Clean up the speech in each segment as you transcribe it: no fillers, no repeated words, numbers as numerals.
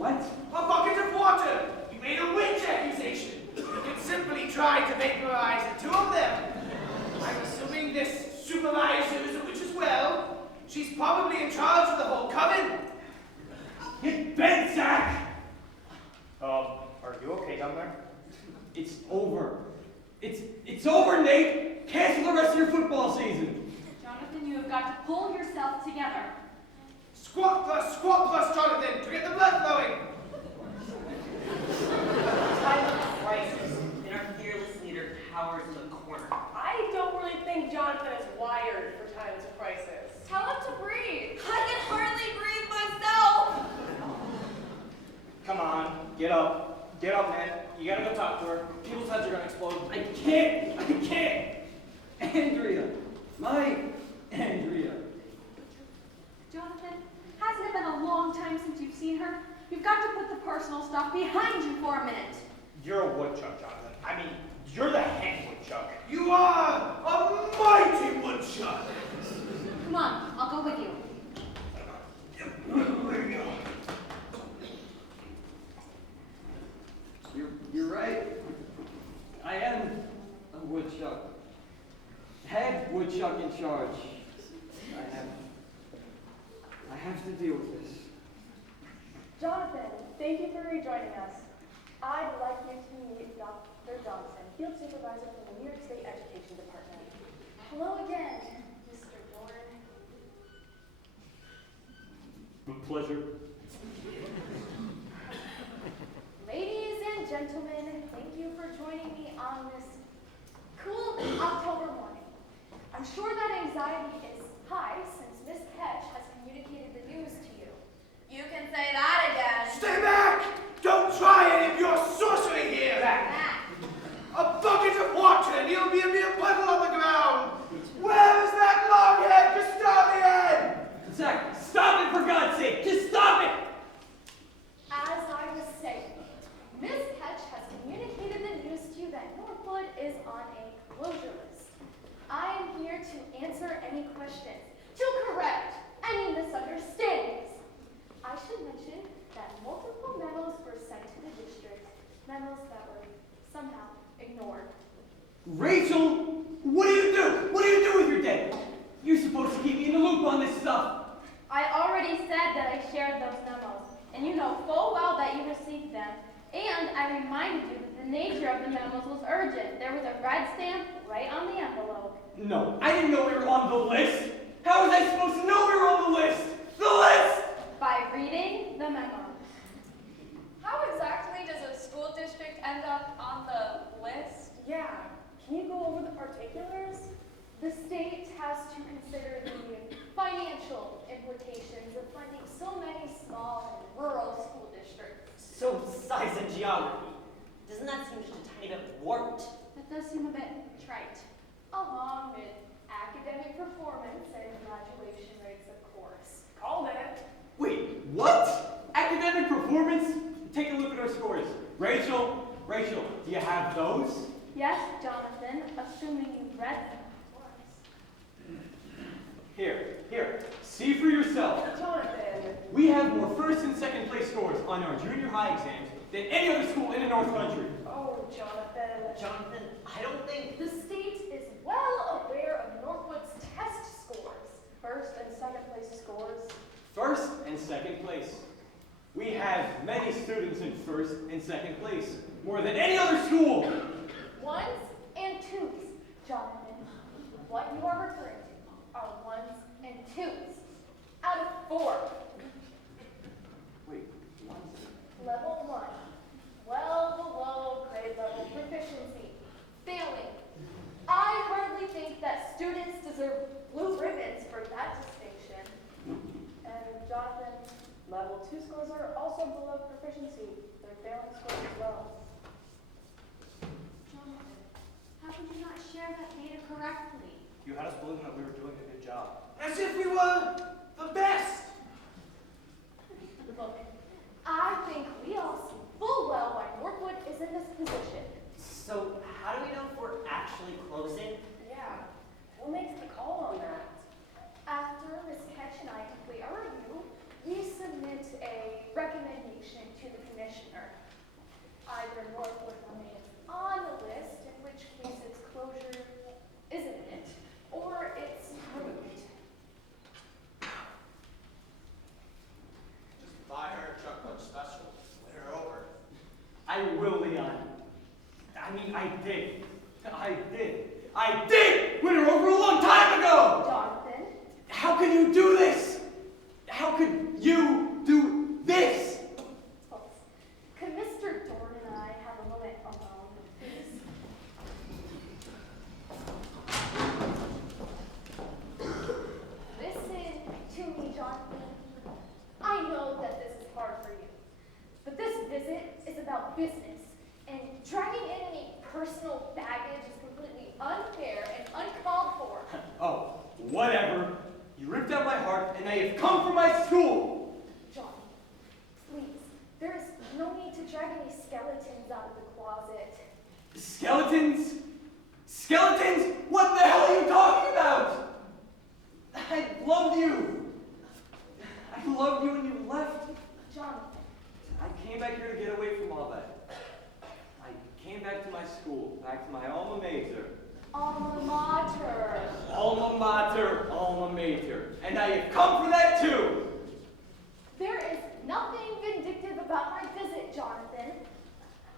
What? A bucket of water! You made a witch accusation! You can simply try to vaporize the two of them. I'm assuming this supervisor is a witch as well. She's probably in charge of the whole coven. Get bent, Zach! Are you okay down there? It's over. It's over, Nate! Cancel the rest of your football season! Jonathan, you have got to pull yourself together. Squat plus, Jonathan, to get the blood flowing. Time of crisis, and our fearless leader cowers in the corner. I don't really think Jonathan is wired for times of crisis. Tell him to breathe. I can hardly breathe myself. Come on, get up. Get up, man. You gotta go talk to her. People's heads are gonna explode. I can't! Andrea! My Andrea! Jonathan, hasn't it been a long time since you've seen her? You've got to put the personal stuff behind you for a minute. You're a woodchuck, Jonathan. I mean, you're the head woodchuck. You are a mighty woodchuck. Come on, I'll go with you. There you go. You're right. I am a woodchuck. Head woodchuck in charge. I have to deal with this. Jonathan, thank you for rejoining us. I'd like you to meet Dr. Johnson, Field Supervisor from the New York State Education Department. Hello again, Mr. Dorn. A pleasure. Ladies and gentlemen, thank you for joining me on this cool October morning. I'm sure that anxiety is high since Miss Ketch has communicated the news to you. You can say that again. Stay back! Don't try any of your sorcery here! Matt. A bucket of water and you'll be a mere puddle on the ground! Where is that long-haired Custodian? Zach, stop it for God's sake! Just stop it! As I was saying, Miss Ketch has communicated the news to you that Northwood is on a closure list. I am here to answer any questions, to correct any misunderstandings. I should mention that multiple memos were sent to the district, memos that were somehow ignored. Rachel, what do you do? What do you do with your day? You're supposed to keep me in the loop on this stuff. I already said that I shared those memos, and you know full well that you received them. And I reminded you that the nature of the memos was urgent. There was a red stamp right on the envelope. No, I didn't know we were on the list. How was I supposed to know we were on the list? The list! By reading the memo. How exactly does a school district end up on the list? Yeah, can you go over the particulars? The state has to consider the financial implications of funding so many small and rural school districts. So, size and geography. Doesn't that seem just a tiny bit warped? That does seem a bit trite. Along with academic performance and graduation rates, of course. Called it. Wait, what? Academic performance? Take a look at our scores. Rachel, do you have those? Yes, Jonathan, assuming you read them, of course. Here, see for yourself. Jonathan. We have more first and second place scores on our junior high exams than any other school in the North Country. Oh, Jonathan. Jonathan, I don't think... The state is well aware of Northwood's test scores. First and second place scores. First and second place. We have many students in first and second place, more than any other school. Ones and twos, Jonathan. What you are referring to are ones and twos out of 4. Wait, what? Level 1, well below grade level proficiency. Failing. I hardly think that students deserve blue ribbons for that distinction. And Jonathan, level 2 scores are also below proficiency. They're failing scores as well. Jonathan, how could you not share that data correctly? You had us believing that we were doing a good job. As if we were the best! Look, I think we all see full well why Northwood is in this position. So, how do we know if we're actually closing? Yeah, who makes the call on that? After Ms. Ketch and I complete our review, we submit a recommendation after Northwood remains on the list, in which case its closure is imminent, or it's removed. Just buy her a truck lunch special. Win her over. I will, Leon. I mean, I did. I did win her over a long time ago! Jonathan, How can you do this? How could you do this? folks, could Mr. Dorn and I have a moment alone, please? Listen to me, Jonathan. I know that this is hard for you, but this visit is about business, and dragging in any personal baggage is completely unfair and uncalled for. Oh, whatever. You ripped out my heart, and now you've come for my school. John, please, there is no need to drag any skeletons out of the closet. Skeletons? Skeletons? What the hell are you talking about? I loved you. I loved you when you left. Jonathan, I came back here to get away from all that. I came back to my school, back to my alma mater. Alma Mater. Alma mater, alma mater. And now you've come for that too. There is nothing vindictive about my visit, Jonathan.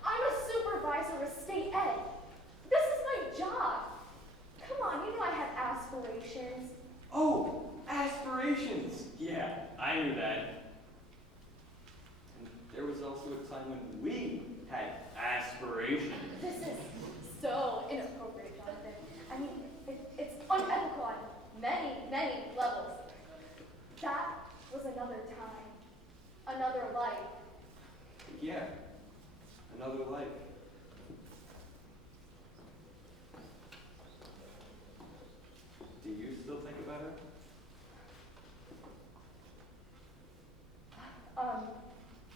I'm a supervisor with state ed. This is my job. Come on, you know I have aspirations. Oh, aspirations. Yeah, I knew that. And there was also a time when we had aspirations. This is so inappropriate, Jonathan. I mean, it's unethical on many, many levels. That was another time, another life. Yeah, another life. Do you still think about her?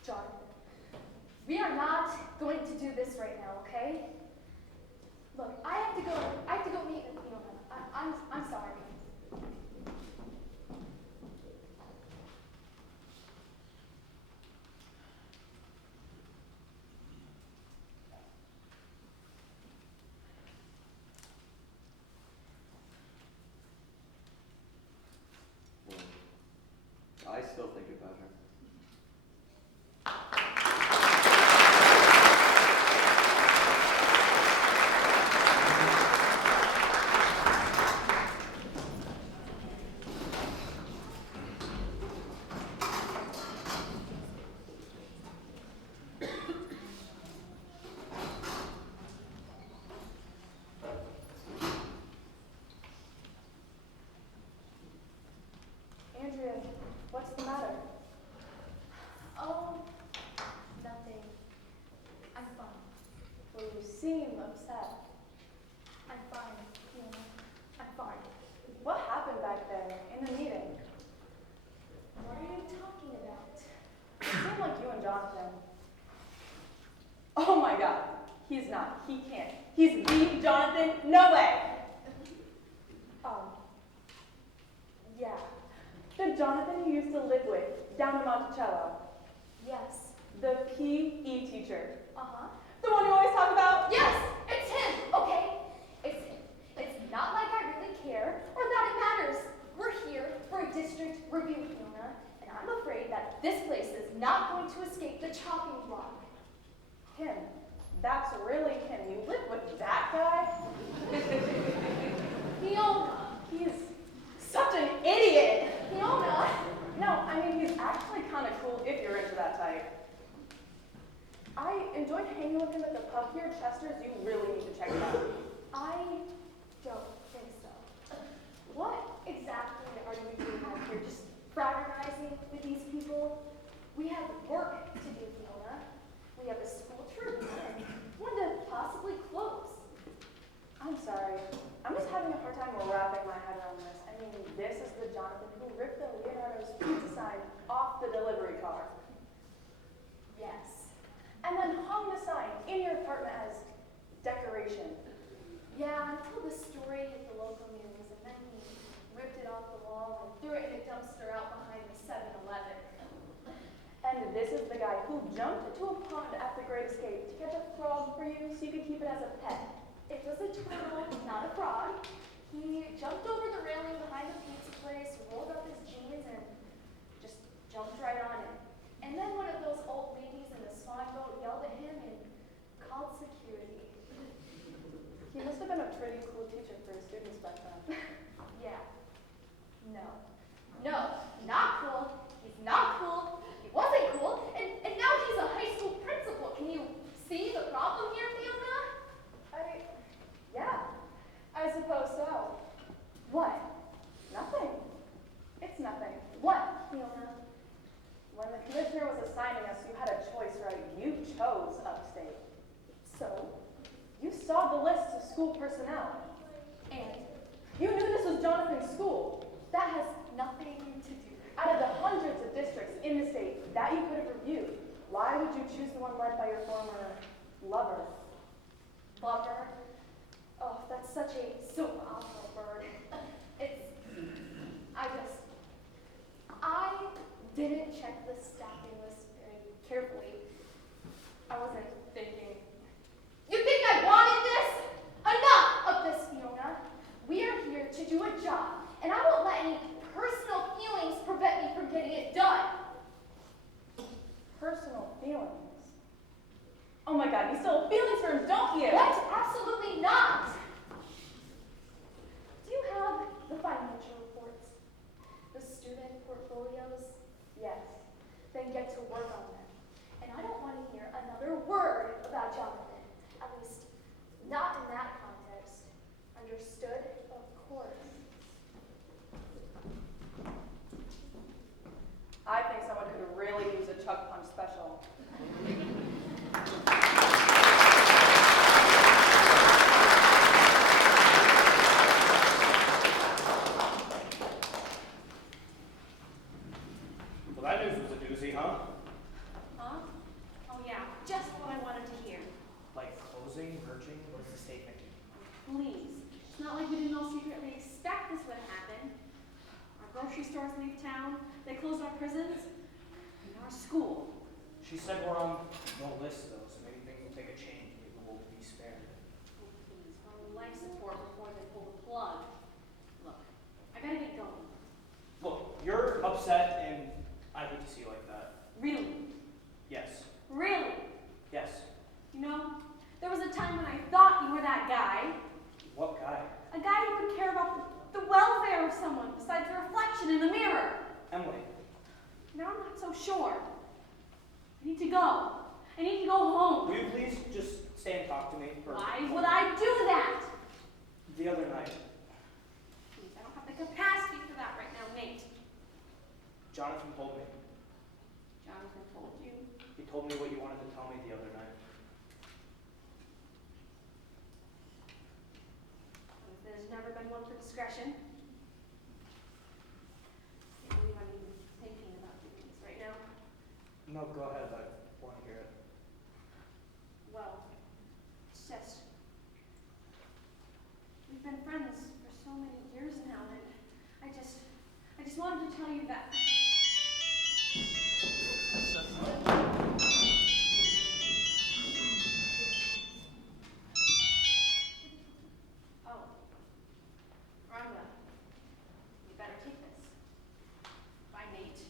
Jonathan, we are not going to do this right now, okay? Look, I have to go meet with Fiona. I'm sorry. Well, I still think about her. Andrea, what's the matter? Oh, nothing. I'm fine. Well, you seem upset. I'm fine, Fiona. I'm fine. What happened back there in the meeting? What are you talking about? It seemed like you and Jonathan. Oh my god. He's not. He can't. He's the Jonathan. No way. Yeah. The Jonathan you used to live with down in Monticello. Yes. The PE teacher. Uh-huh. The one you always talk about? Yes, it's him, okay? It's him. It's not like I really care or that it matters. We're here for a district review, Fiona, and I'm afraid that this place is not going to escape the chopping block. Him. That's really him. You live with that guy? Fiona. He's such an idiot. Fiona. No, I mean, he's actually kind of cool if you're into that type. I enjoyed hanging with him at the pub here at Chester's. You really need to check it out. I don't think so. What exactly are you doing out here? Just fraternizing with these people? We have work to do, Fiona. We have a school to review and one to possibly close. I'm sorry. I'm just having a hard time wrapping my head around this. I mean, this is the Jonathan who ripped the Leonardo's pizza sign off the delivery car. Yes. And then hung the sign in your apartment as decoration. Yeah, until the story hit the local news, and then he ripped it off the wall and threw it in a dumpster out behind the 7-Eleven. And this is the guy guy who jumped into a pond after Great Escape to catch a frog for you so you could keep it as a pet. It was a turtle, not a frog. He jumped over the railing behind the pizza place, rolled up his jeans, and just jumped right on it. And then one of those old ladies in the swan boat yelled at him and called security. He must have been a pretty cool teacher for his students back then. Yeah. No. No, not cool. He's not cool. He wasn't cool. And now he's a high school principal. Can you see the problem here, Fiona? Yeah, I suppose so. What? Nothing. It's nothing. What, Fiona? When the commissioner was assigning us, you had a choice, right? You chose upstate. So, you saw the list of school personnel. And you knew this was Jonathan's school. That has nothing to do. Out of the hundreds of districts in the state that you could have reviewed, why would you choose the one led by your former lover? Lover? Oh, that's such a soap opera word. I didn't check the staffing list very carefully. I wasn't thinking. You think I wanted this? Enough of this, Fiona. We are here to do a job, and I won't let any personal feelings prevent me from getting it done. Personal feelings? Oh my God, you still have feelings for him, don't you? What? Absolutely not. Do you have the financial reports? The student portfolios? Yes. Then get to work on them. And I don't want to hear another word about Jonathan. At least, not in that context. Understood? Of course. I think someone could really use a Chuck Punch special. Well, that news was a doozy, huh? Huh? Oh yeah, just what I wanted to hear. Like closing, merging, what is the state thinking? Please. It's not like we didn't all secretly expect this would happen. Our grocery stores leave town, they close our prisons, and our school. She said we're on no list, though, so maybe things will take a change. Maybe we'll be spared. Oh, please, we're on life support before they pull the plug. Look, I gotta get going. Look, you're upset, and I hate to see you like that. Really? Yes. Really? Yes. You know, there was a time when I thought you were that guy. What guy? A guy who would care about the welfare of someone besides the reflection in the mirror. Emily. Now I'm not so sure. I need to go. I need to go home. Will you please just stay and talk to me? For Why would I do that? The other night, Please, I don't have the capacity for that right now, Nate. Jonathan told me. Jonathan told you. He told me what you wanted to tell me the other night. There's never been one for discretion. I can't believe I'm even thinking about doing this right now. No, go ahead. I want to hear it. Well, it's just we've been friends for so many years now, and I just wanted to tell you that. Oh, Rhonda, you better take this. Bye, Nate.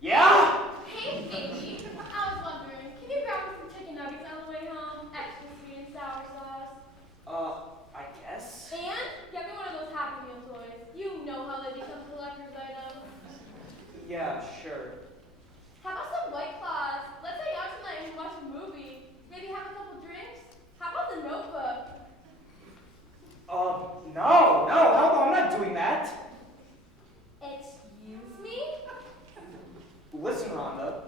Yeah? Hey, Amy. I was wondering, can you grab me some chicken nuggets on the way home? Extra sweet and sour sauce. I guess. And get me one of those Happy Meal toys. You know how they become collector's items. Yeah, sure. How about some White Claws? Let's hang out tonight and watch a movie. Maybe have a couple drinks. How about the Notebook? No, I'm not doing that. Excuse me? Listen, Rhonda,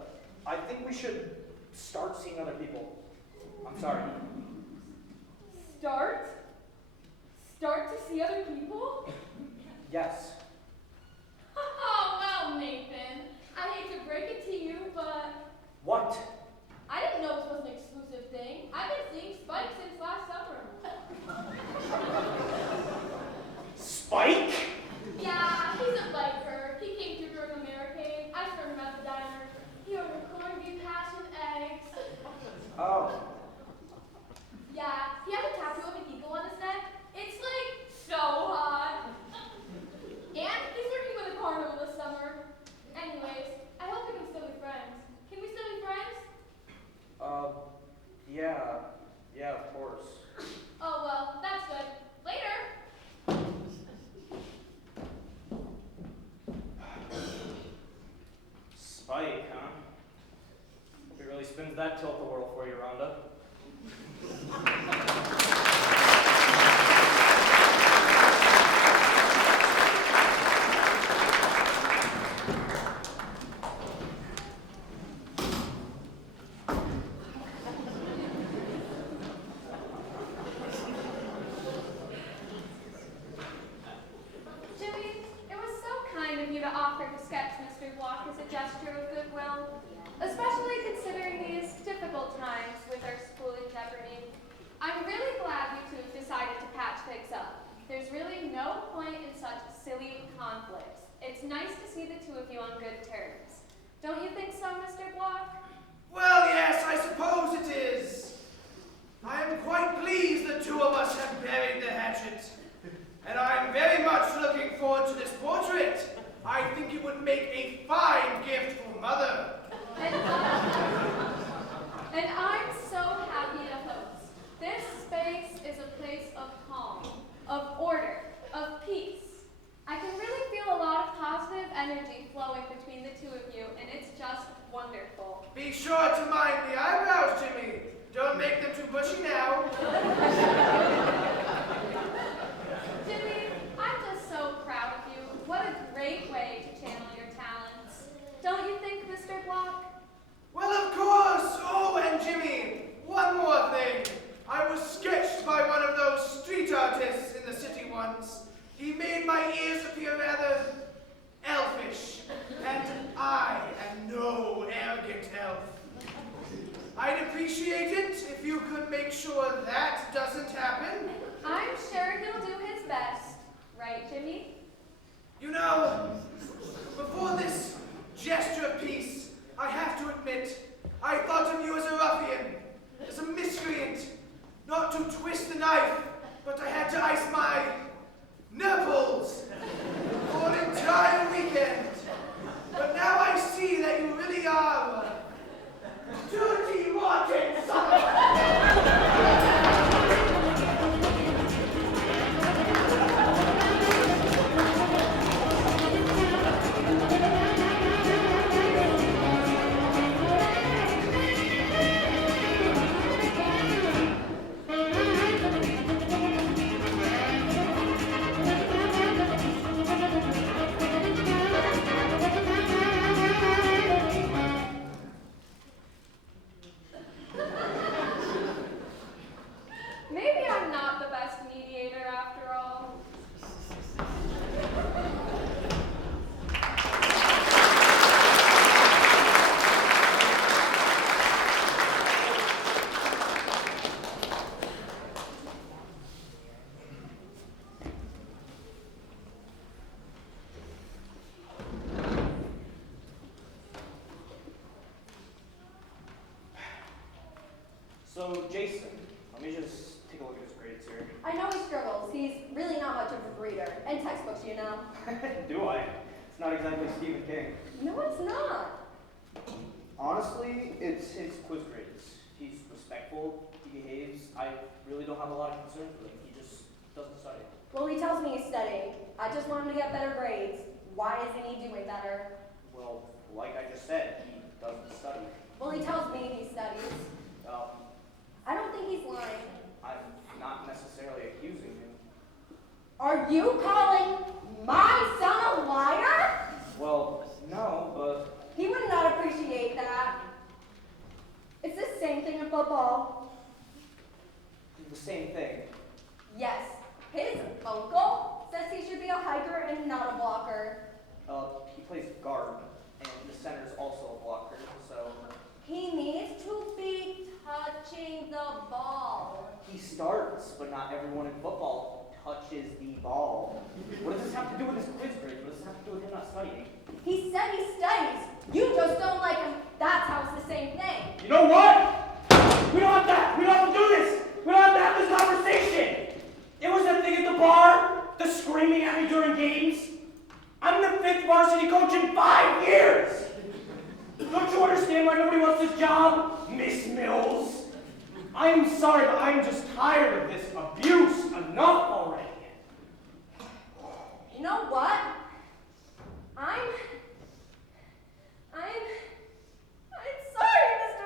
I think we should start seeing other people. I'm sorry. Start? Start to see other people? Yes. Oh, well, Nathan. I hate to break it to you, but What? I didn't know this was an exclusive thing. I've been seeing Spike since last summer. Spike? Yeah, he's a biker. He came through during the Americade. I turned him spins that tilt-a-whirl for you, Rhonda. Jimmy, it was so kind of you to offer to sketch Mr. Block as a gesture of goodwill, especially considering these difficult times with our school in jeopardy. I'm really glad you two have decided to patch things up. There's really no point in such silly conflicts. It's nice to see the two of you on good terms. Don't you think so, Mr. Block? Well, yes, I suppose it is. I am quite pleased the two of us have buried the hatchet. And I am very much looking forward to this portrait. I think it would make a fine gift for Mother. And I'm so happy to host. This space is a place of calm, of order, of peace. I can really feel a lot of positive energy flowing between the two of you, and it's just wonderful. Be sure to mind the eyebrows, Jimmy. Don't make them too bushy now. Jimmy, I'm just so proud of you. What a great way to channel your talents. Don't you think, Mr. Block? Well, of course. Oh, and Jimmy, one more thing. I was sketched by one of those street artists in the city once. He made my ears appear rather elfish, and I am no arrogant elf. I'd appreciate it if you could make sure that doesn't happen. I'm sure he'll do his best. Right, Jimmy? You know, before this gesture of peace, I have to admit, I thought of you as a ruffian, as a miscreant, not to twist the knife, but I had to ice my nipples for an entire weekend. But now I see that you really are dirty, rotten son. Maybe I'm not the best mediator after all. So, Jason, let me just take a look at his grades here. I know he struggles. He's really not much of a reader. And textbooks, you know. Do I? It's not exactly Stephen King. No, it's not. Honestly, it's his quiz grades. He's respectful, he behaves. I really don't have a lot of concerns with him. He just doesn't study. Well, he tells me he's studying. I just want him to get better grades. Why isn't he doing better? Well, like I just said, he doesn't study. Well, he tells me he studies. I don't think he's lying. I'm not necessarily accusing him. Are you calling my son a liar? Well, no, but He would not appreciate that. It's the same thing in football. the same thing. Yes, his uncle says he should be a hiker and not a blocker. He plays guard, and the center's also a blocker, so He needs to be touching the ball. he starts, but not everyone in football touches the ball. What does this have to do with his quiz grades? What does this have to do with him not studying? He said he studies. You just don't like him. That's how it's the same thing. You know what? We don't have that. We don't have to do this. We don't have to have this conversation. It was that thing at the bar, the screaming at me during games. I'm the 5th varsity coach in 5 years. Don't you understand why nobody wants this job, Miss Mills? I'm sorry, but I'm just tired of this abuse. Enough already. You know what? I'm sorry, Mr.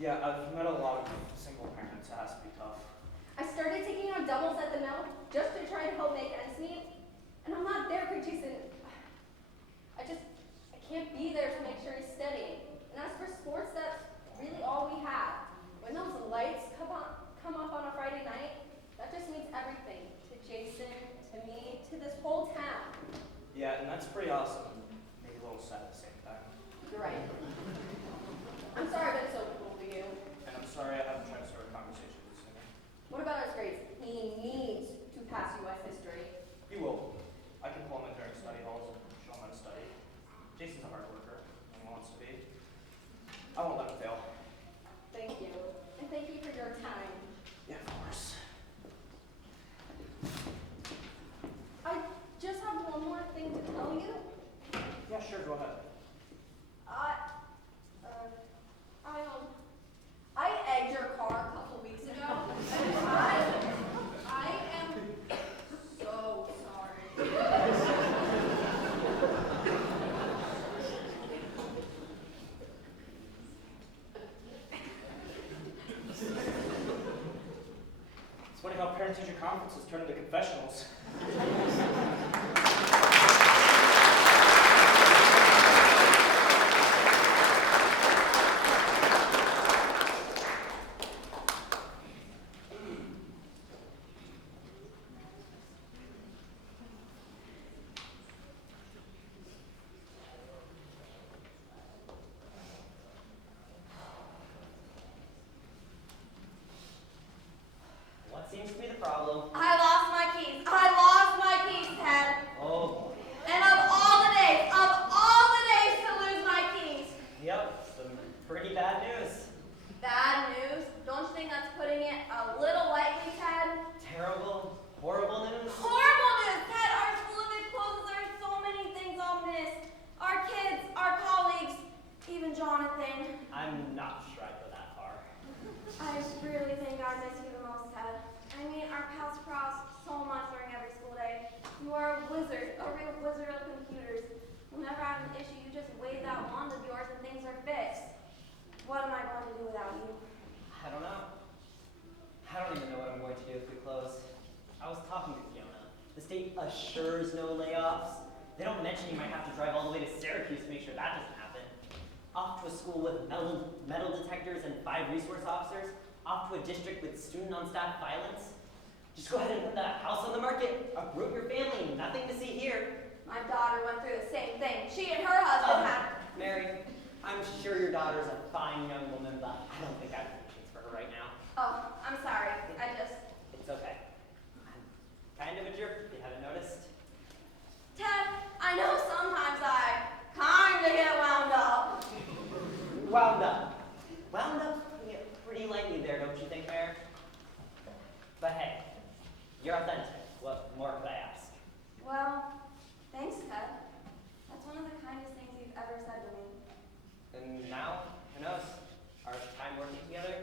Yeah, I've met a lot of single parents. It has to be tough. I started taking on doubles at the mill just to try to help make ends meet. And I'm not there for Jason. I can't be there to make sure he's steady. And as for sports, that's really all we have. When those lights come up on a Friday night, that just means everything. To Jason, to me, to this whole town. Yeah, and that's pretty awesome. Maybe a little sad at the same time. You're right. I'm sorry I've been so cruel to you. And I'm sorry I haven't tried to start a conversation with this singer. What about his grades? He needs to pass U.S. history. He will. I can pull him in during study halls and show him how to study. Jason's a hard worker, and he wants to be. I won't let him fail. Thank you. And thank you for your time. Yeah, of course. I just have one more thing to tell you. Yeah, sure, go ahead. I egged your car a couple weeks ago. I am so sorry. It's funny how parent-teacher conferences turn into confessionals. What seems to be the problem? I lost my keys. Ted. Oh, And of all the days to lose my keys. yep, some pretty bad news. Bad news? Don't you think that's putting it a little lightly, Ted? Terrible, horrible news. Horrible news, Ted. Our school, if it closes, there are so many things I'll miss. Our kids, our colleagues, even Jonathan. I'm not sure I'd go that far. I really think I miss you the most, Ted. I mean, our paths cross so much during every school day. You are a wizard, a real wizard of computers. Whenever I have an issue, you just wave that wand of yours and things are fixed. What am I going to do without you? I don't know. I don't even know what I'm going to do if we close. I was talking to Fiona. The state assures no layoffs. They don't mention you might have to drive all the way to Syracuse to make sure that doesn't happen. Off to a school with metal detectors and 5 resource officers. Off to a district with student on-staff violence. Just go ahead and put that house on the market. Uproot your family. Nothing to see here. My daughter went through the same thing. She and her husband had... Mary, I'm sure your daughter's a fine young woman, but I don't think I have patience for her right now. Oh, I'm sorry. It's okay. I'm kind of a jerk, if you haven't noticed. Ted, I know sometimes I kind of get wound up. Wound up. Wound up yeah, pretty lightly there, don't you think, Mayor? But hey, you're authentic. What more could I ask? Well, thanks, Ted. That's one of the kindest things you've ever said to me. And now, who knows? Our time working together,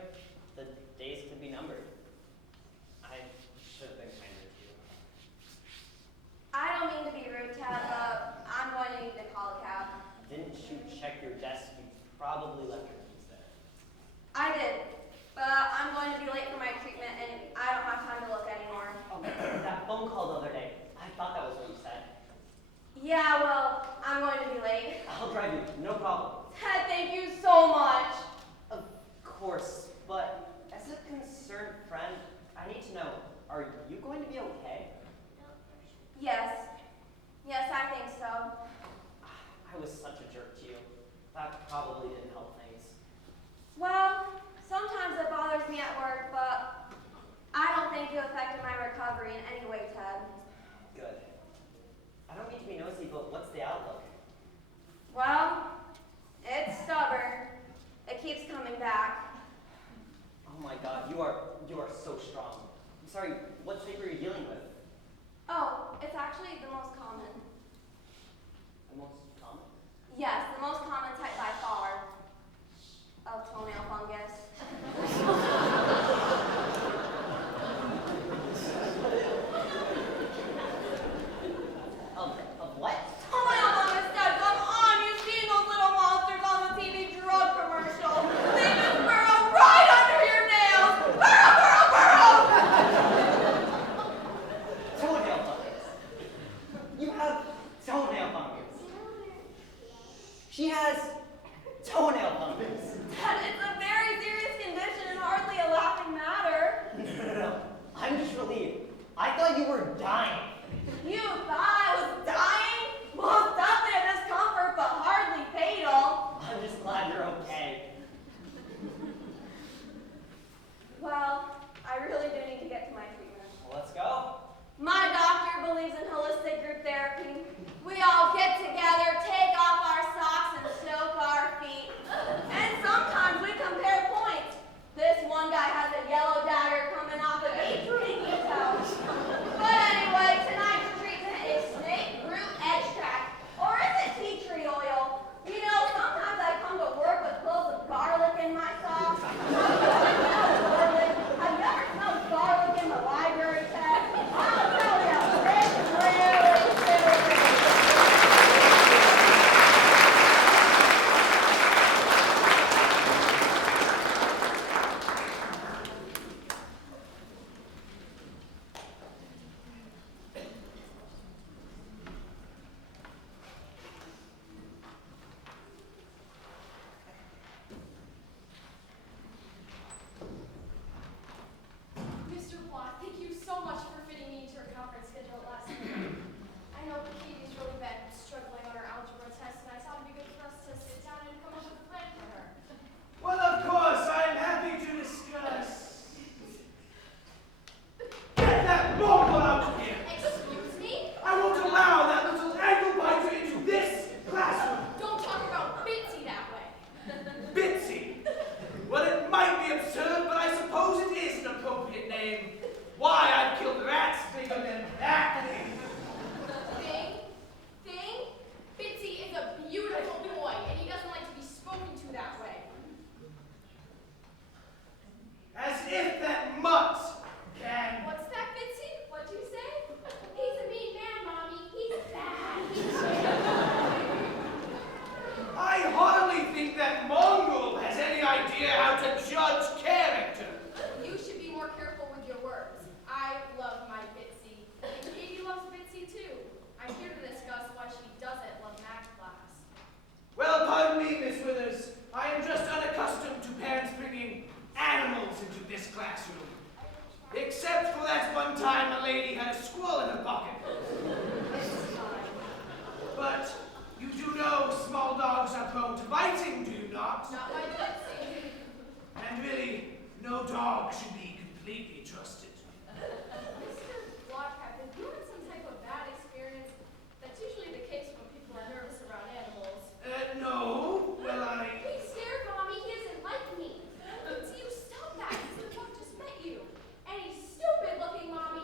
the days could be numbered. I should have been kinder to you. I don't mean to be rude, Ted, but I'm going to need to call a cab. Didn't you check your desk? You probably left your keys there. I did, but I'm going to be late for my treatment, and I don't have time to look anymore. Oh, that phone call the other day. I thought that was what you said. Yeah, well, I'm going to be late. I'll drive you, no problem. Ted, thank you so much. Of course, but as a concerned friend, I need to know, are you going to be okay? Yes. Yes, I think so. I was such a jerk to you. That probably didn't help things. Well, sometimes it bothers me at work, but I don't think you affected my recovery in any way, Ted. Good. I don't mean to be nosy, but what's the outlook? Well, it's stubborn. It keeps coming back. Oh my god, you are so strong. I'm sorry, what shape are you dealing with? Oh, it's actually the most common. The most common? Yes, the most common type by far of toenail fungus. Of what? Toenail fungus, Dad, come on, you've seen exciting, do you not? Not my Betsy. And really, no dog should be completely trusted. Mr. Block, have you had some type of bad experience? That's usually the case when people are nervous around animals. No. Well, He's scared, Mommy. He doesn't like me. So you stop that. Mr. Block just met you. And he's stupid looking, Mommy.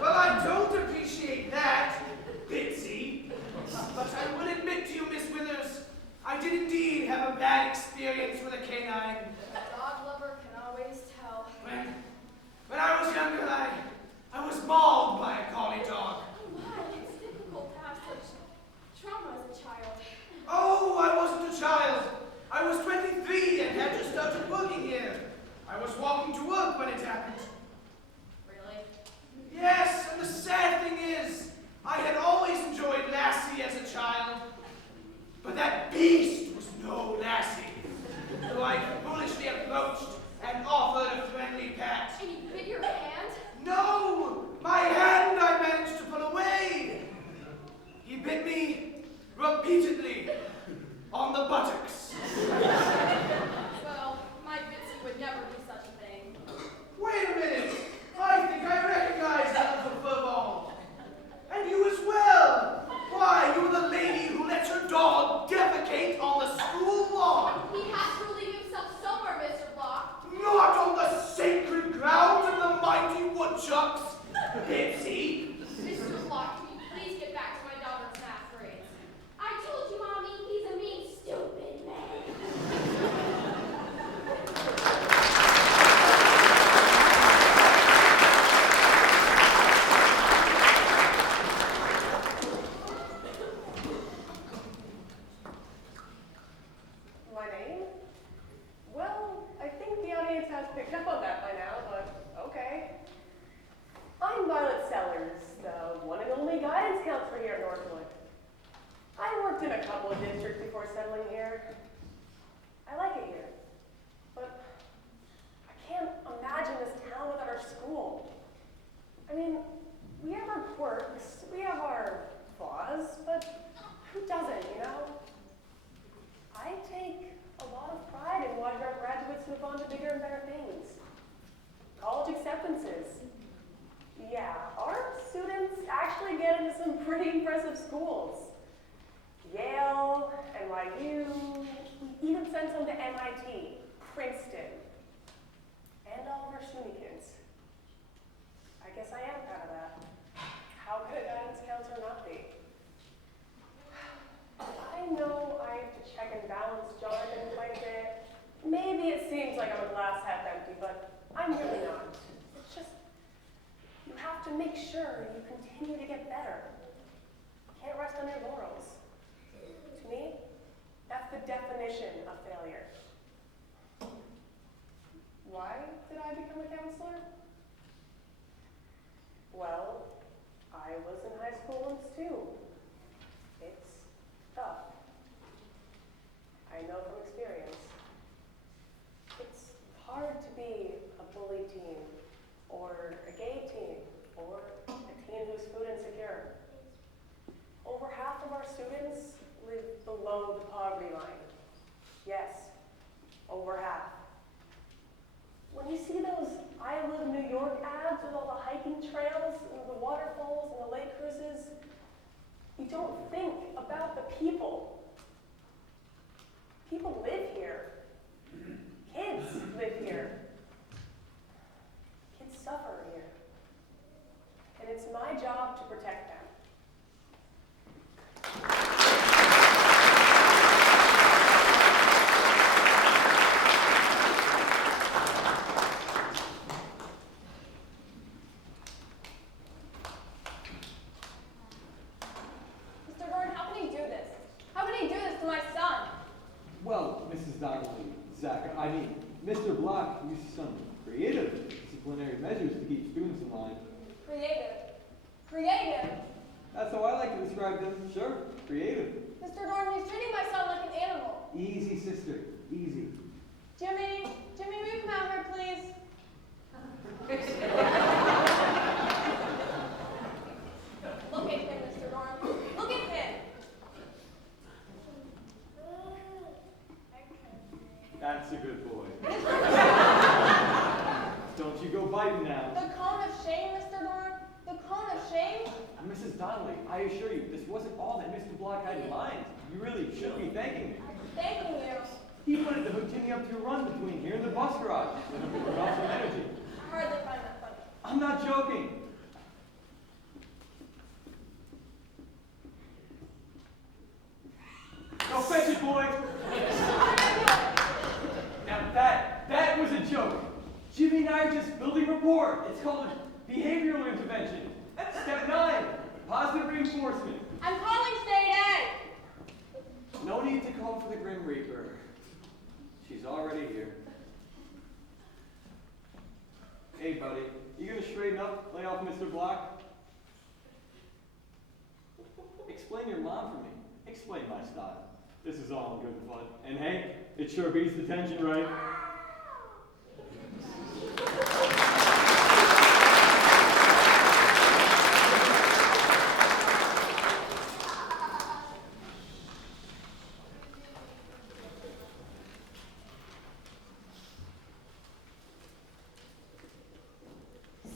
Well, I don't appreciate that, Bitsy. But I will admit to you, Miss Withers, I did indeed have a bad experience with a canine. A dog lover can always tell. When I was younger, I was mauled by a collie dog. Oh my, it's difficult to have such trauma as a child. Oh, I wasn't a child. I was 23 and had just started working here. I was walking to work when it happened. Really? Yes, and the sad thing is, I had always enjoyed Lassie as a child. But that beast was no Lassie. So I foolishly approached and offered a friendly pat. And you bit your hand? No! My hand I managed to put away. He bit me repeatedly on the buttocks. Well, my Bitsy would never do such a thing. Wait a minute! I think I recognize that little furball. And you as well! Why, you were the lady who let your dog defecate on the school lawn! He has to relieve himself somewhere, Mr. Block. Not on the sacred grounds of the mighty woodchucks! Bitsy! Mr. Block, can you please get back to my daughter's math grades? I told you, Mommy, he's a mean, stupid man. My name? Well, I think the audience has picked up on that by now, but okay. I'm Violet Sellers, the one and only guidance counselor here at Northwood. I worked in a couple of districts before settling here. I like it here, but I can't imagine this town without our school. I mean, we have our quirks, we have our flaws, but who doesn't, you know? I take a lot of pride in watching our graduates move on to bigger and better things. College acceptances. Yeah, our students actually get into some pretty impressive schools. Yale, NYU, we even sent some to MIT, Princeton, and all of our SUNY kids. I guess I am proud of that. How could a guidance counselor not be? I know I have to check and balance Jonathan quite a bit. Maybe it seems like I'm a glass half empty, but I'm really not. It's just, you have to make sure you continue to get better. You can't rest on your laurels. To me, that's the definition of failure. Why did I become a counselor? Well, I was in high school once too. It's tough. I know from experience. It's hard to be a bully teen, or a gay teen, or a teen who's food insecure. Over half of our students live below the poverty line. Yes, over half. When you see those I Live New York ads with all the hiking trails and the waterfalls and the lake cruises, you don't think about the people. People live here. Kids live here. Kids suffer here. And it's my job to protect them. Mr. Gordon, how can he do this? How can he do this to my son? Well, Mrs. Donnelly, Zach, I mean, Mr. Block used some creative disciplinary measures to keep students in line. Creative. Creative. That's how I like to describe them. Sure, creative. Mr. Gordon, he's treating my son like an animal. Easy, sister, easy. Jimmy, will you come out here, please? Look at him, Mr. Gordon. Look at him. That's a good boy. Don't you go biting now. The cone of shame, Mr. Dorn? The cone of shame? Mrs. Donnelly, I assure you, this wasn't all that Mr. Block had in mind. You really should be thanking me. Thanking you. He wanted to hook Jimmy up to a run between here and the bus garage. Develop some energy. I hardly find that funny. I'm not joking. Go fetch it, boy. Now that was a joke. Jimmy and I are just building rapport. It's called a behavioral intervention. Step 9, positive reinforcement. I'm calling state A. No need to call for the Grim Reaper. She's already here. Hey, buddy, you gonna straighten up, lay off Mr. Block? Explain your mom for me. Explain my style. This is all in good fun. And hey, it sure beats the tension, right?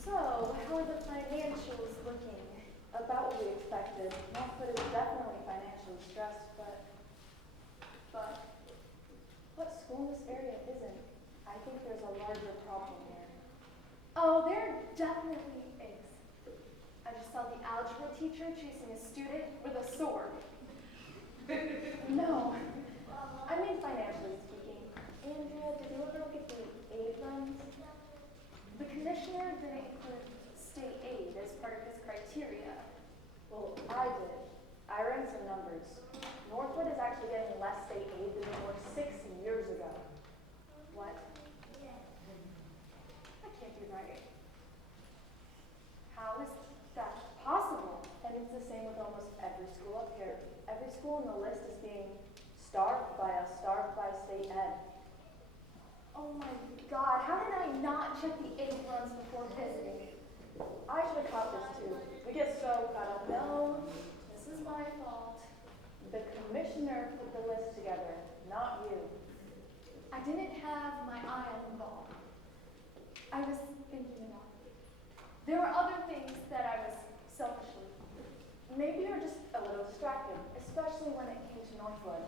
So, how are the financials looking? About what we expected. Northwood is definitely financially stressed, but what school in this area isn't? I think there's a larger problem here. Oh, there definitely is. I just saw the algebra teacher chasing a student with a sword. No, I mean financially speaking. Andrea, did you ever look at the aid runs? The commissioner didn't include state aid as part of his criteria. Well, I did. I ran some numbers. Northwood is actually getting less state aid than it was 6 years ago. What? That can't be right. How is that possible? And it's the same with almost every school up here. Every school on the list is being starved by state ed. Oh my God, how did I not check the aid runs before visiting? I should have caught this too. We get so caught up. No, this is my fault. The commissioner put the list together, not you. I didn't have my eye on the ball. I was thinking about it. There were other things that I was selfishly. Maybe you're just a little distracted, especially when it came to Northwood.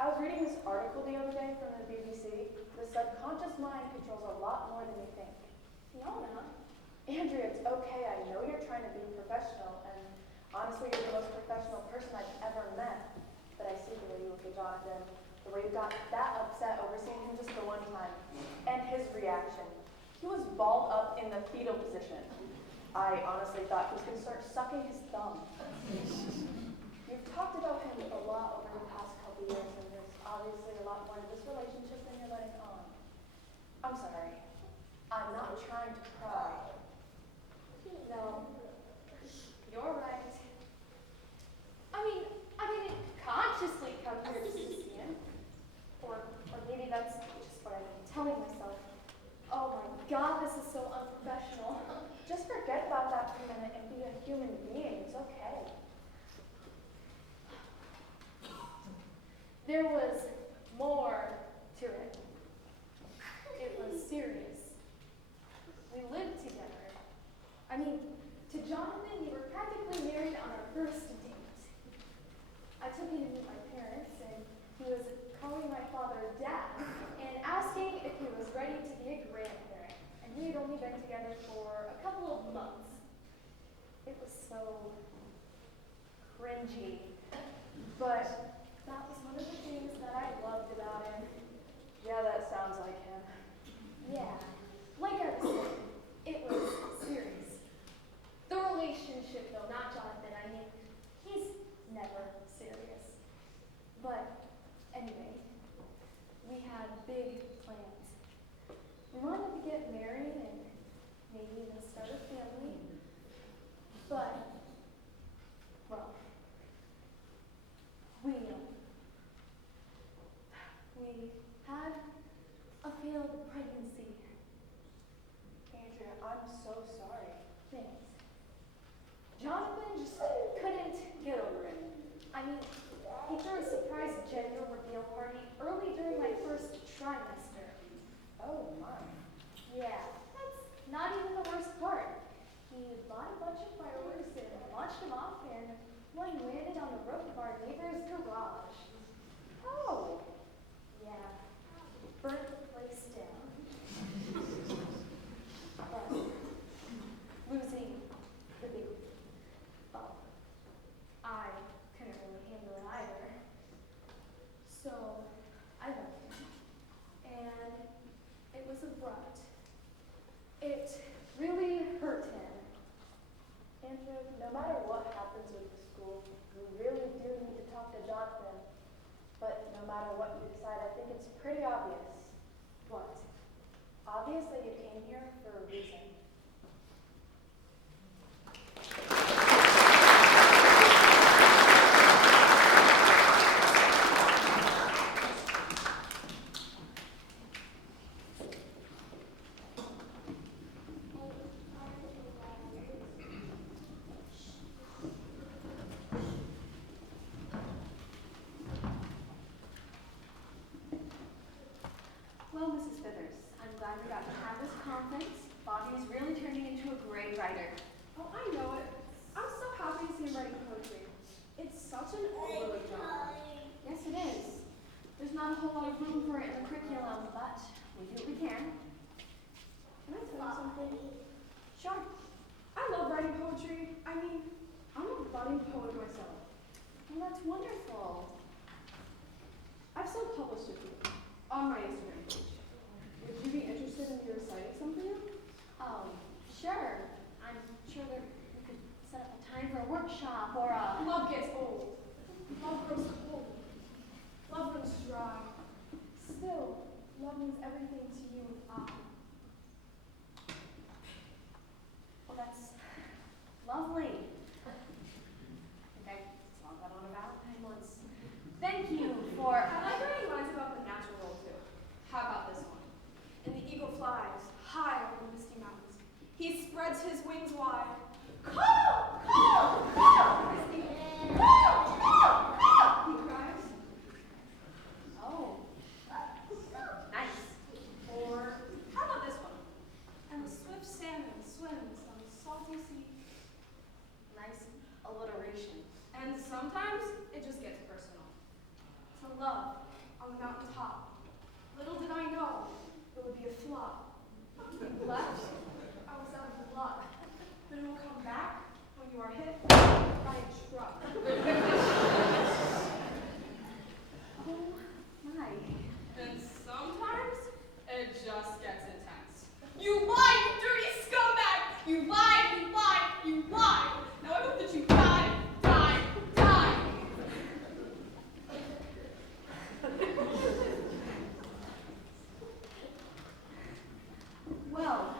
I was reading this article the other day from the BBC. The subconscious mind controls a lot more than you think. Fiona? Andrea, it's okay. I know you're trying to be professional, and honestly, you're the most professional person I've ever met. But I see the way you look at Jonathan, the way you got that upset over seeing him just the one time, and his reaction. He was balled up in the fetal position. I honestly thought he was going to start sucking his thumb. You've talked about him a lot over the past couple years, and there's obviously a lot more to this relationship than you're letting on. I'm sorry. I'm not trying to pry. No, you're right. I mean, I didn't consciously come here just to see him. Or maybe that's just what I'm telling myself. Oh my God, this is so unprofessional. Just forget about that for a minute and be a human being. It's okay. There was more to it. It was serious. We lived together. I mean, to Jonathan, we were practically married on our first date. I took him to meet my parents, and he was calling my father Dad and asking if he was ready to be a grandparent. And we had only been together for a couple of months. It was so cringy, but that was one of the things that I loved about him. Yeah, that sounds like him. Yeah, like I was saying, it was serious. The relationship, though, not Jonathan. I mean, he's never serious. But anyway, we had big plans. We wanted to get married and maybe even start a family. But, well, we had a failed pregnancy. Andrea, I'm so sorry. Thanks. Jonathan just couldn't get over it. I mean, he threw a surprise gender reveal party early during my first trimester. Oh my. Yeah, that's not even the worst part. He bought a bunch of fireworks and launched them off, and one landed on the roof of our neighbor's garage. Oh. Yeah, burnt the place down. But losing the big, well, I couldn't really handle it either. So I left him, and it was abrupt. It really hurt him. Andrew, no matter what happens with the school, you really do need to talk to Jonathan. But no matter what you decide, I think it's pretty obvious. What? Obvious that you came here for a reason. Well, Mrs. Fithers, I'm glad we got to have this conference. Bobby's really turning into a great writer. Oh, I know it. I'm so happy to see him writing poetry. It's such an overlooked genre. Yes, it is. There's not a whole lot of room for it in the curriculum, but we do what we can. Can I tell you something? Sure. I love writing poetry. I mean, I'm a budding poet myself. Well, that's wonderful. I've self-published a few on my Instagram page. Would you be interested in me reciting something? Sure. I'm sure that we could set up a time for a workshop or a... Love gets old. Love grows cold. Love runs dry. Still, love means everything to you and I. Well, that's lovely. I think I saw that on a Valentine once. Thank you for... I like writing lines about the natural world too. How about this one? And the eagle flies high over the misty mountains. He spreads his wings wide. Call! Call! Call! Misty. Call! Call! Call! He cries. Oh. Nice. Or how about this one? And the swift salmon swims on the salty sea. Nice alliteration. And sometimes it just gets personal. To love on the mountaintop. Little did I know it would be a flop. It left, I was out of luck. But it will come back when you are hit by a truck. Oh my. And sometimes it just gets intense. You lied, you dirty scumbag! You lied, you lied, you lied! Now I hope that you die, die, die! Well,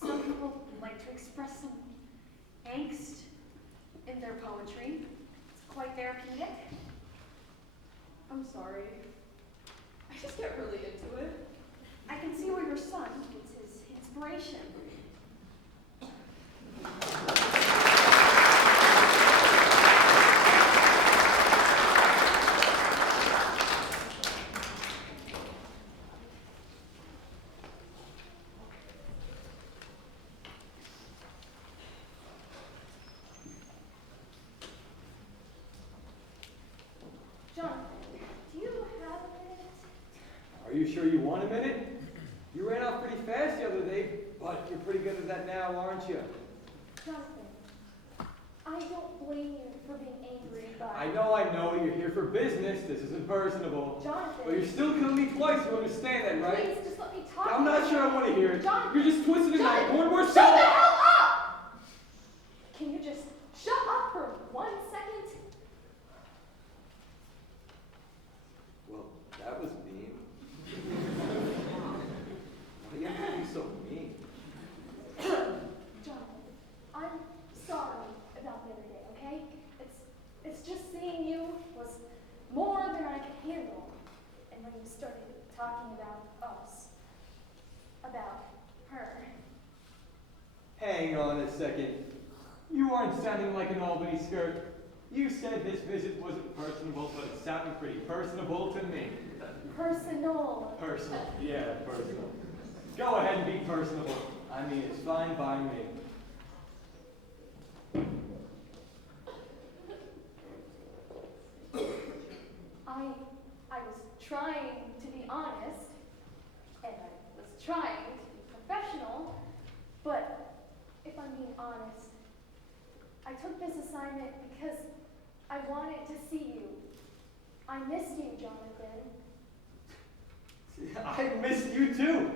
some people like to express some angst in their poetry. It's quite therapeutic. I'm sorry. I just get really into it. I can see where your son gets his inspiration. Jonathan, do you have a minute? Are you sure you want a minute? You ran off pretty fast the other day, but you're pretty good at that now, aren't you? Jonathan, I don't blame you for being angry, but... I know, you're here for business. This isn't personable. Jonathan... But you're still killing me twice, you understand that, right? Please, just let me talk. I'm not sure I want to hear it. Jonathan, You're just twisting my Jonathan, board. We're shut the so... hell up! Can you just shut up for 1 second? Well, that was mean. Why do you have to be so mean? Jonathan, I'm sorry about the other day, okay? It's just seeing you was more than I could handle. And when you started talking about us, about her. Hang on a second. You aren't sounding like an Albany skirt. You said this visit wasn't personable, but it sounded pretty personable to me. Personal. Personal, yeah, personal. Go ahead and be personable. I mean, it's fine by me. I was trying to be honest, and I was trying to be professional, but if I'm being honest, I took this assignment because I wanted to see you. I missed you, Jonathan. I missed you too.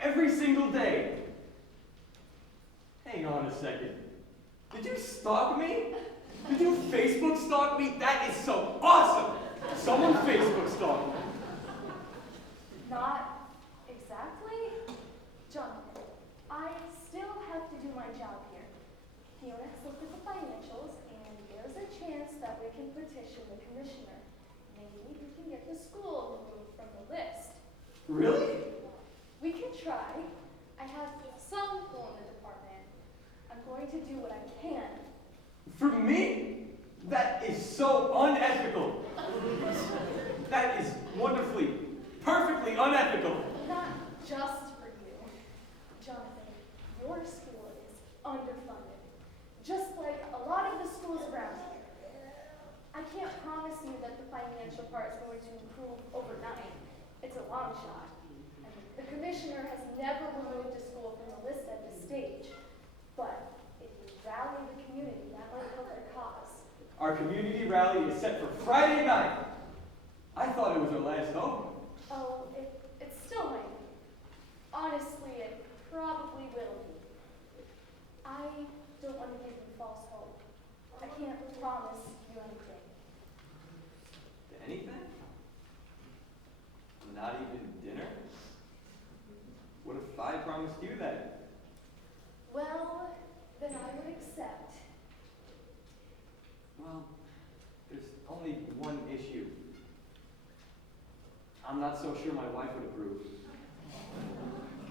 Every single day. Hang on a second. Did you stalk me? Did you Facebook stalk me? That is so awesome! Someone Facebook stalked me. Not exactly. Jonathan, I still have to do my job here. Phoenix looked at the financials, and there's a chance that we can petition the commissioner. Maybe we can get the school removed from the list. Really? We can try. I have some pull in the department. I'm going to do what I can. For me? That is so unethical. That is wonderfully, perfectly unethical. Not just for you. Jonathan, your school is underfunded. Just like a lot of the schools around here. I can't promise you that the financial part is going to improve overnight. It's a long shot. And the commissioner has never removed a school from the list at this stage. But if you rally the community, that might help their cause. Our community rally is set for Friday night. I thought it was our last hope. Oh, it still might be. Honestly, it probably will be. I don't want to give you false hope. I can't promise you anything. Anything? Not even dinner? What if I promised you that? Well, then I would accept. Well, there's only one issue. I'm not so sure my wife would approve.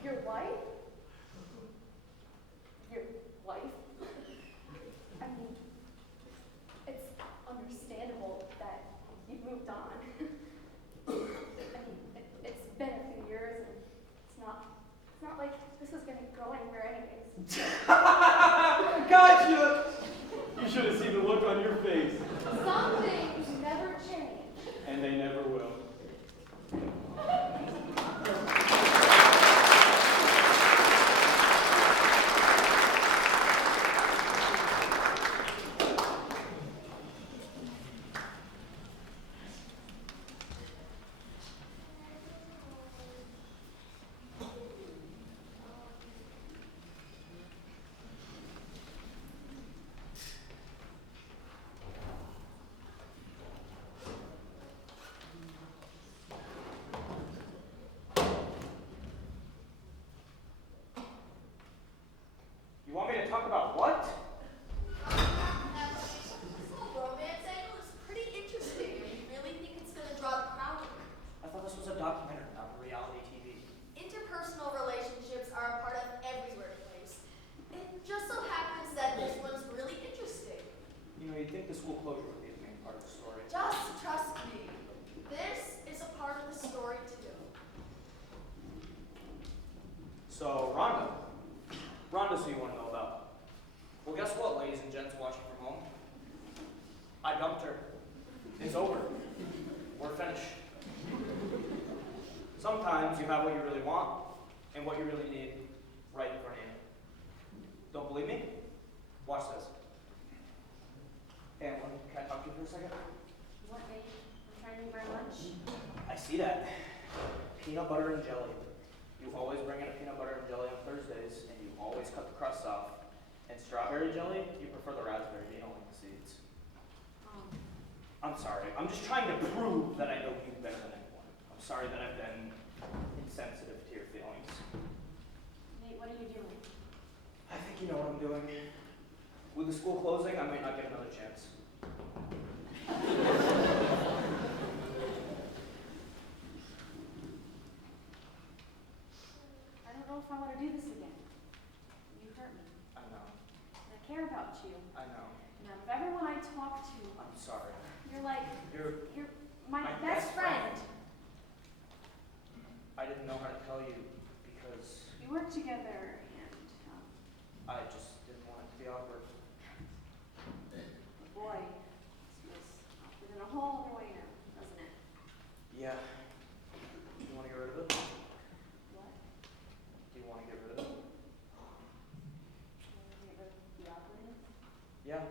Your wife? Your wife? I mean, it's understandable that you've moved on. I mean, it's been a few years, and it's not like this is going to go anywhere anyways. Gotcha! You should have seen the look on your face. Some things never change. And they never will. You want me to talk about what? This whole romance angle is pretty interesting. I really think it's going to draw the crowd. I thought this was a documentary, not reality TV. Interpersonal relationships are a part of every workplace. It just so happens that this one's really interesting. You know, you'd think the school closure would be the main part of the story. Just trust me. This is a part of the story too. So, Rhonda's who you want to know about. Well, guess what, ladies and gents watching from home? I dumped her. It's over. We're finished. Sometimes you have what you really want and what you really need right in front of you. Don't believe me? Watch this. Hey, Emily, can I talk to you for a second? What, babe? I'm trying to eat my lunch. I see that. Peanut butter and jelly. You always bring in a peanut butter and jelly on Thursdays, and you always cut the crust off. And strawberry jelly, you prefer the raspberry, you don't like the seeds. I'm sorry. I'm just trying to prove that I know you better than anyone. I'm sorry that I've been insensitive to your feelings. Nate, what are you doing? I think you know what I'm doing. With the school closing, I might not get another chance. I don't know if I want to do this again. You hurt me. I know. And I care about you. I know. And out of everyone I talk to, I'm sorry. you're like, You're My best friend. I didn't know how to tell you because We work together and, I just didn't want it to be awkward. boy, this was awkward in a whole other way now, doesn't it? Yeah. Do you want to get rid of it? What? Do you want to get rid of it? The awkwardness? Yeah.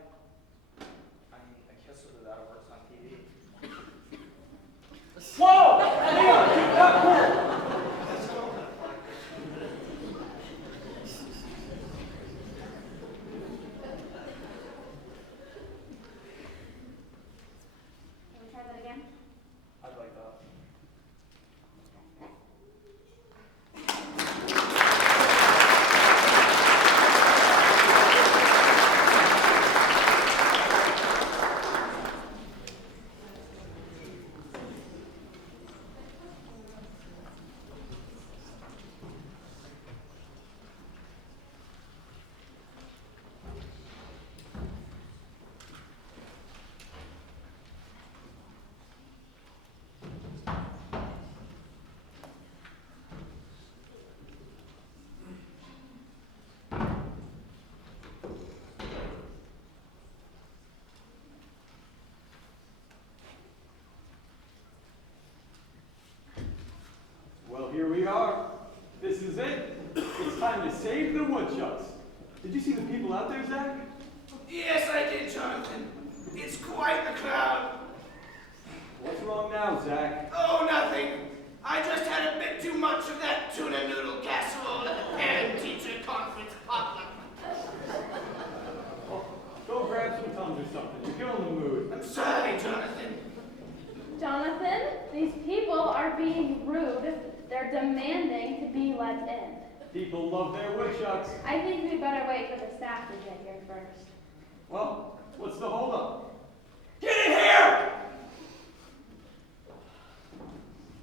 I mean, a kiss with her that works on TV. Whoa! Leon, keep that cool! Can we try that again? I'd like that. Well, here we are. This is it. It's time to save the woodchucks. Did you see the people out there, Zach? Yes, I did, Jonathan. It's quite the crowd. What's wrong now, Zach? Oh, nothing. I just had a bit too much of that tuna noodle casserole at the parent-teacher conference potluck. Oh, go grab some Tums or something. You're killing the mood. I'm sorry, Jonathan. Jonathan, these people are being rude. They're demanding to be let in. People love their woodchucks. I think we better wait for the staff to get here first. Well, what's the holdup? Get in here!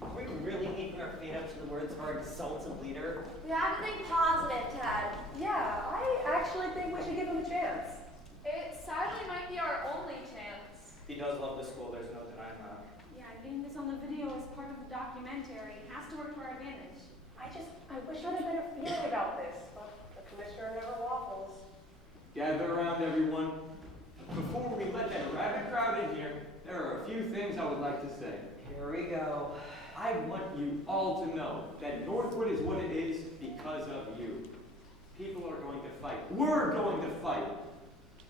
Are we really leaving our feet up to the words of our exalted leader? We have to think positive, Ted. Yeah, I actually think we should give him a chance. It sadly might be our only chance. He does love the school, there's no denying that. Yeah, getting this on the video as part of the documentary has to work to our advantage. I wish I had a better feeling about this, but the commissioner never waffles. Gather around, everyone. Before we let that rabid crowd in here, there are a few things I would like to say. Here we go. I want you all to know that Northwood is what it is because of you. People are going to fight. We're going to fight.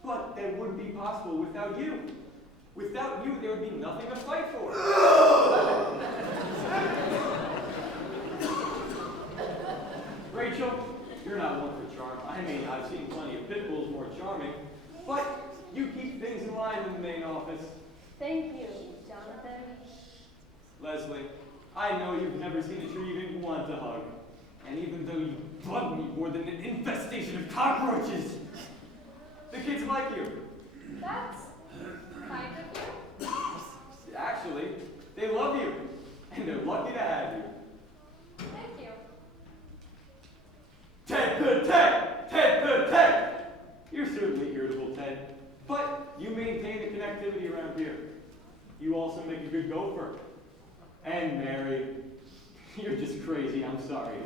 But that wouldn't be possible without you. Without you, there would be nothing to fight for. Rachel, you're not one for charm. I mean, I've seen plenty of pit bulls more charming. But you keep things in line in the main office. Thank you, Jonathan. Leslie, I know you've never seen a tree you didn't want to hug. And even though you bug me more than an infestation of cockroaches, the kids like you. That's kind of you. Actually, they love you. And they're lucky to have you. Thank you. Ted the Ted! Ted the Ted! You're certainly irritable, Ted. But you maintain the connectivity around here. You also make a good gopher. And Mary, you're just crazy, I'm sorry.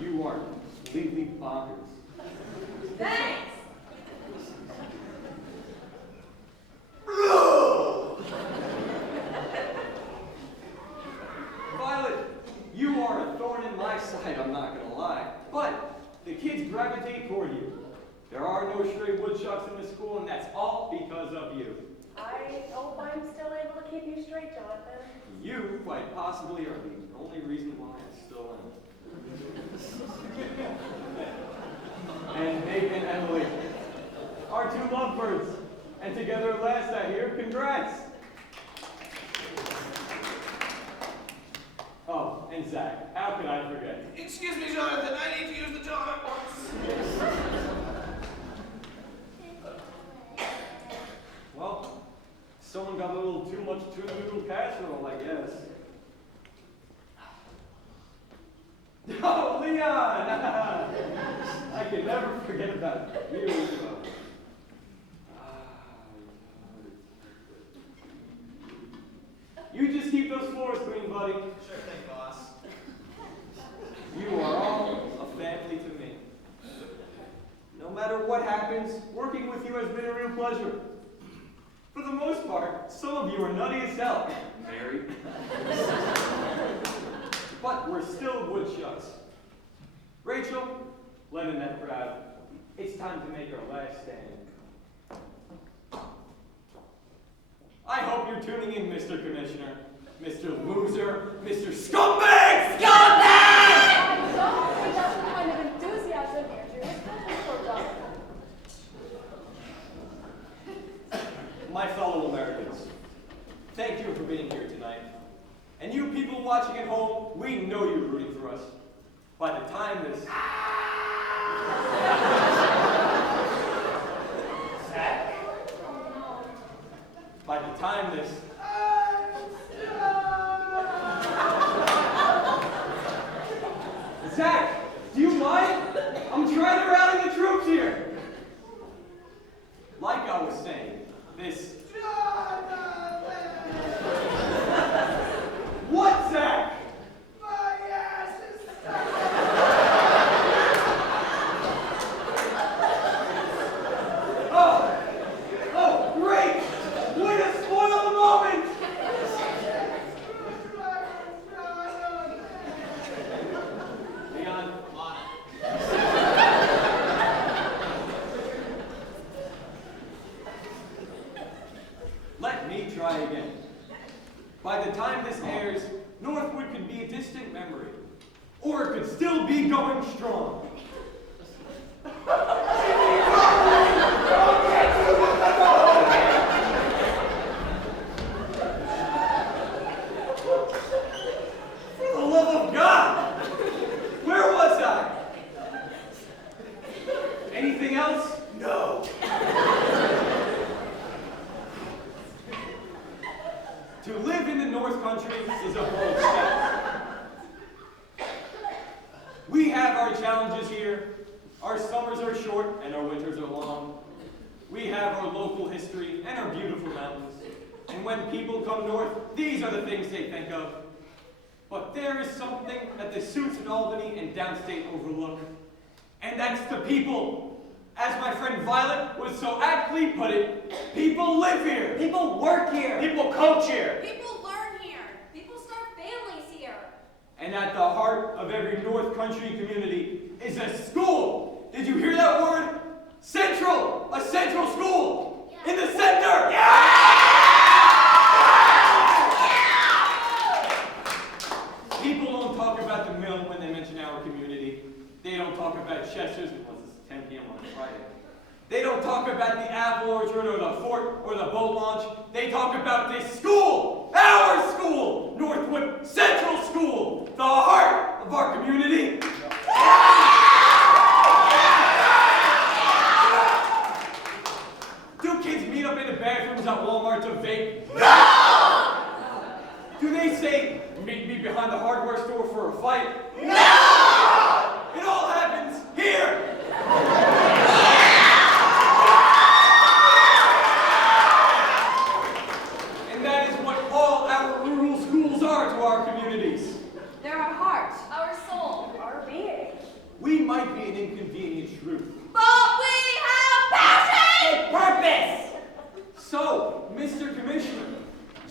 You are completely bonkers. Thanks. Violet, you are a thorn in my side, I'm not gonna lie. But the kids gravitate toward you. There are no stray woodchucks in the school, and that's all because of you. I hope I'm still able to keep you straight, Jonathan. You, quite possibly, are the only reason why I'm still in. And Nate and Emily, our two lovebirds. And together at last, I hear, congrats. Oh, and Zach, how could I forget? Excuse me, Jonathan, I need to use the toilet once. Well, someone got a little too much tuna noodle casserole, I guess. Oh, Leon! I can never forget about you. You just keep those floors clean, buddy. Sure thing, boss. You are all a family to me. No matter what happens, working with you has been a real pleasure. For the most part, some of you are nutty as hell, Mary. But we're still woodchucks. Rachel, Leninette crowd, it's time to make our last stand. I hope you're tuning in, Mr. Commissioner. Mr. Loser, Mr. Scumbag! I don't think that's the kind of enthusiasm Andrew is hoping for, Jonathan. My fellow Americans, thank you for being here tonight. And you people watching at home, we know you're rooting for us. By the time this... Zach? By the time this... Zach, do you mind? I'm trying to rally the troops here. Like I was saying, this... What, Zach? My ass is stuck. Oh, great! Way to spoil the moment! Leon, On let me try again. By the time this airs, Northwood could be a distant memory. Or it could still be going strong. For the love of God! Where was I? Anything else? No. To live in the North Country is a bold step. We have our challenges here. Our summers are short and our winters are long. We have our local history and our beautiful mountains. And when people come north, these are the things they think of. But there is something that the suits in Albany and downstate overlook. And that's the people. As my friend Violet would so aptly put it, people live here. People work here. People coach here. People learn here. People start families here. And at the heart of every North Country community is a school. Did you hear that word? Central. A central school. Yeah. In the center. People don't talk about the mill when they mention our community. They don't talk about Chester's unless it's 10 p.m. on Friday. They don't talk about the apple orchard or the fort or the boat launch. They talk about this school, our school, Northwood Central School, the heart of our community. Do kids meet up in the bathrooms at Walmart to vape? No! Do they say, meet me behind the hardware store for a fight? No! It all happens here! And that is what all our rural schools are to our communities. They're our heart, Our soul. our being. We might be an inconvenient truth. But we have passion! Purpose. So, Mr. Commissioner,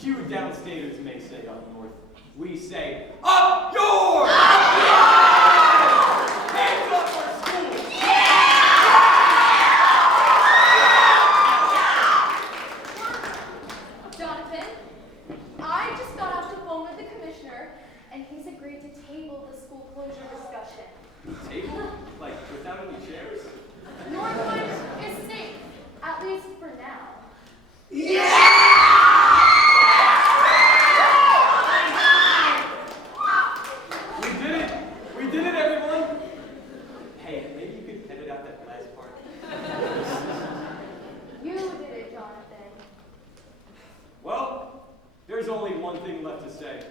you downstaters may say up north, we say, up yours! Up yours! Hands up for school! Jonathan, I just got off the phone with the commissioner, and he's agreed to table the school closure discussion. Table? Like, without any chairs? Northwood is safe, at least for now. We did it! We did it, everyone! Hey, maybe you could edit out that last part. You did it, Jonathan. Well, there's only one thing left to say.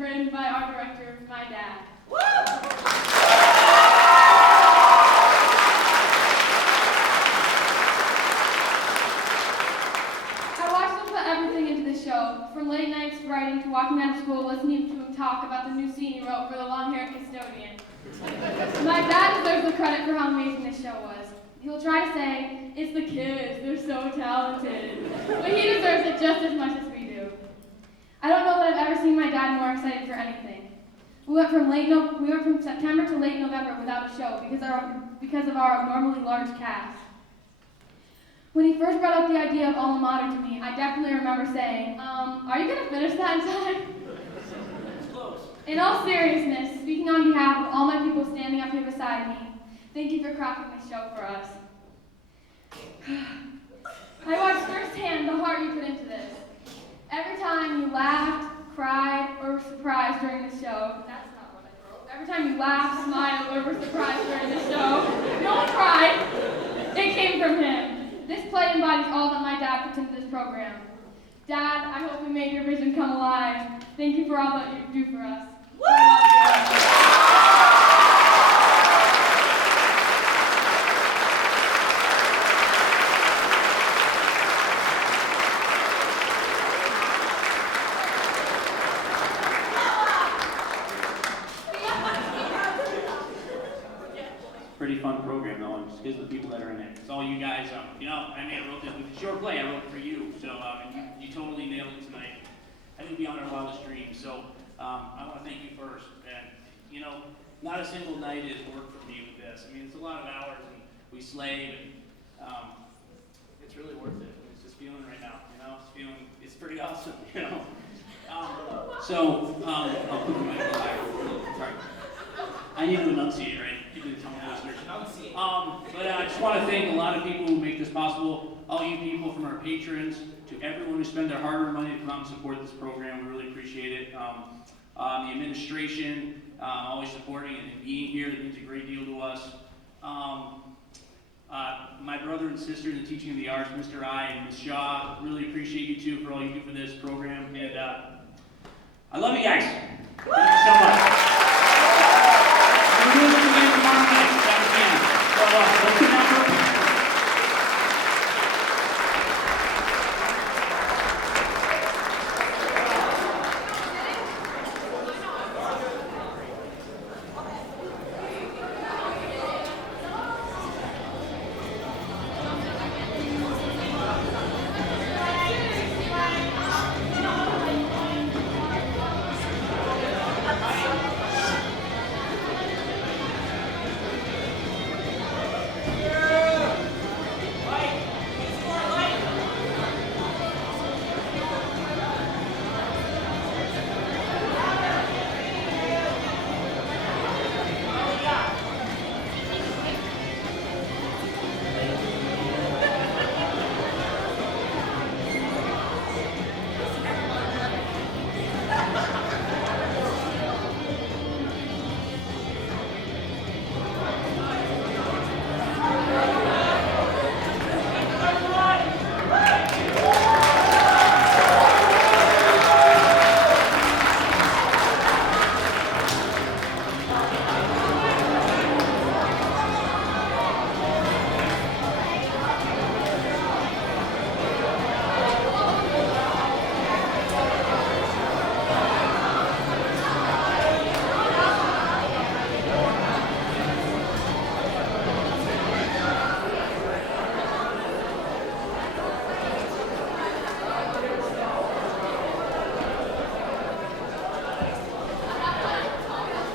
written by our director, my dad. I watched him put everything into the show, from late nights writing to walking out of school listening to him talk about the new scene he wrote for the long-haired custodian. My dad deserves the credit for how amazing this show was. He'll try to say, it's the kids, they're so talented. But he deserves it just as much as we do. I don't know that I've ever seen my dad more excited for anything. We went from September to late November without a show because of our abnormally large cast. When he first brought up the idea of Alma Mater to me, I definitely remember saying, are you going to finish that in time? In all seriousness, speaking on behalf of all my people standing up here beside me, thank you for crafting this show for us. I watched firsthand the heart you put into this. Every time you laughed, cried, or were surprised during the show, that's not what I wrote. Every time you laughed, smiled, or were surprised during the show, no one cried. It came from him. This play embodies all that my dad puts into this program. Dad, I hope we made your vision come alive. Thank you for all that you do for us. Pretty fun program though, and just because of the people that are in it. It's all you guys, I wrote this, it's a short play, I wrote it for you, so and you totally nailed it tonight. I think beyond our wildest dreams, so I want to thank you first. And, not a single night is work for me with this. I mean, it's a lot of hours, and we slave, and it's really worth it. It's just feeling right now, it's pretty awesome, I'll put the mic higher. Sorry. I need to enunciate, right? You can tell my listeners. But I just want to thank a lot of people who make this possible. All you people, from our patrons to everyone who spend their hard-earned money to come out and support this program. We really appreciate it. The administration, always supporting and being here. That means a great deal to us. My brother and sister in the teaching of the arts, Mr. I and Ms. Shaw, really appreciate you too for all you do for this program. And I love you guys.